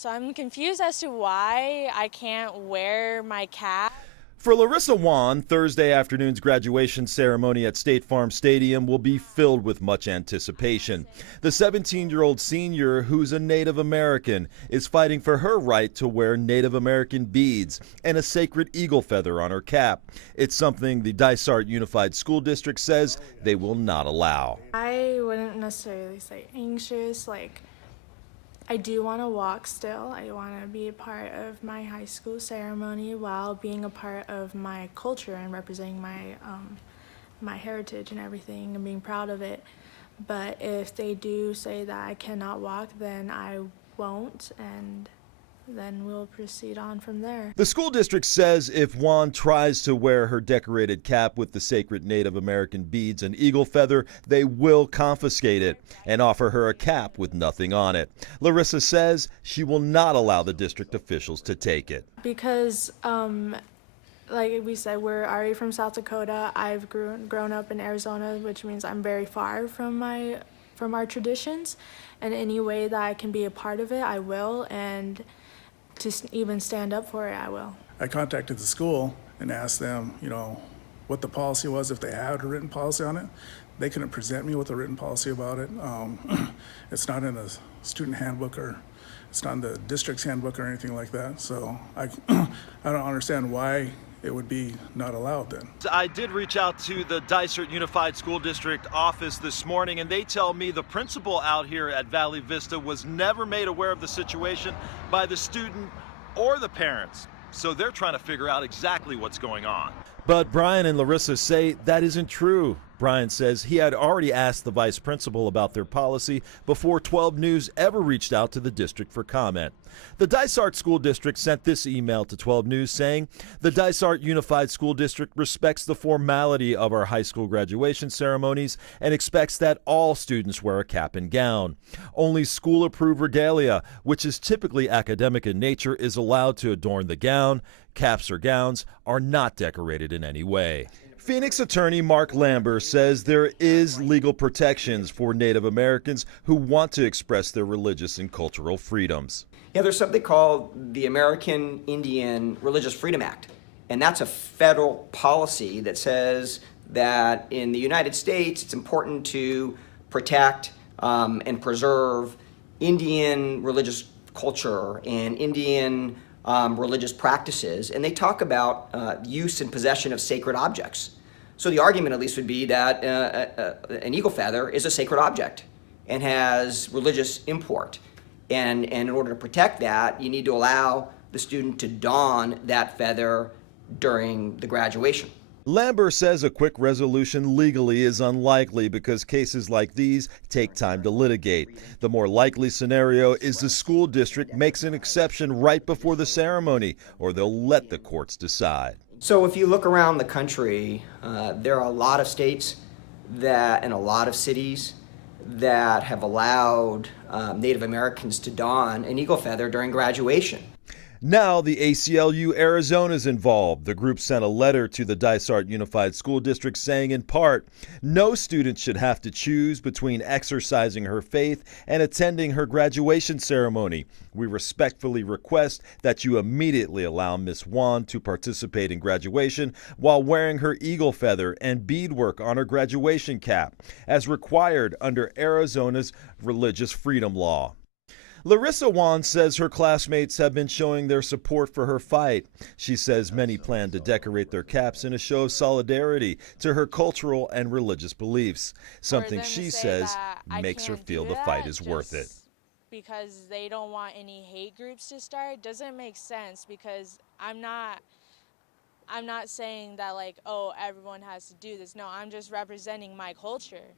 So I'm confused as to why I can't wear my cap. For Larissa Wan, Thursday afternoon's graduation ceremony at State Farm Stadium will be filled with much anticipation. The 17-year-old senior, who's a Native American, is fighting for her right to wear Native American beads and a sacred eagle feather on her cap. It's something the Dysart Unified School District says they will not allow. I wouldn't necessarily say anxious, I do want to walk still. I want to be a part of my high school ceremony while being a part of my culture and representing my heritage and everything and being proud of it. But if they do say that I cannot walk, then I won't, and then we'll proceed on from there. The school district says if Juan tries to wear her decorated cap with the sacred Native American beads and eagle feather, they will confiscate it and offer her a cap with nothing on it. Larissa says she will not allow the district officials to take it. Because, like we said, we're already from South Dakota. I've grown up in Arizona, which means I'm very far from our traditions. And any way that I can be a part of it, I will. And to even stand up for it, I will. I contacted the school and asked them, what the policy was, if they had a written policy on it. They couldn't present me with a written policy about it. It's not in a student handbook or it's not in the district's handbook or anything like that. So I don't understand why it would be not allowed then. I did reach out to the Dysart Unified School District office this morning, and they tell me the principal out here at Valley Vista was never made aware of the situation by the student or the parents. So they're trying to figure out exactly what's going on. But Brian and Larissa say that isn't true. Brian says he had already asked the vice principal about their policy before 12 News ever reached out to the district for comment. The Dysart School District sent this email to 12 News saying, "The Dysart Unified School District respects the formality of our high school graduation ceremonies and expects that all students wear a cap and gown. Only school-approved regalia, which is typically academic in nature, is allowed to adorn the gown. Caps or gowns are not decorated in any way." Phoenix attorney Mark Lambert says there is legal protections for Native Americans who want to express their religious and cultural freedoms. Yeah, there's something called the American Indian Religious Freedom Act, and that's a federal policy that says that in the United States it's important to protect and preserve Indian religious culture and Indian religious practices, and they talk about use and possession of sacred objects. So the argument at least would be that an eagle feather is a sacred object and has religious import. And in order to protect that, you need to allow the student to don that feather during the graduation. Lambert says a quick resolution legally is unlikely because cases like these take time to litigate. The more likely scenario is the school district makes an exception right before the ceremony, or they'll let the courts decide. So if you look around the country, there are a lot of states and a lot of cities that have allowed Native Americans to don an eagle feather during graduation. Now the ACLU Arizona is involved. The group sent a letter to the Dysart Unified School District saying in part, no student should have to choose between exercising her faith and attending her graduation ceremony. We respectfully request that you immediately allow Ms. Wan to participate in graduation while wearing her eagle feather and beadwork on her graduation cap, as required under Arizona's religious freedom law. Larissa Wan says her classmates have been showing their support for her fight. She says many plan to decorate their caps in a show of solidarity to her cultural and religious beliefs, something she says makes her feel the fight is worth it. Because they don't want any hate groups to start doesn't make sense, because I'm not saying that everyone has to do this. No, I'm just representing my culture.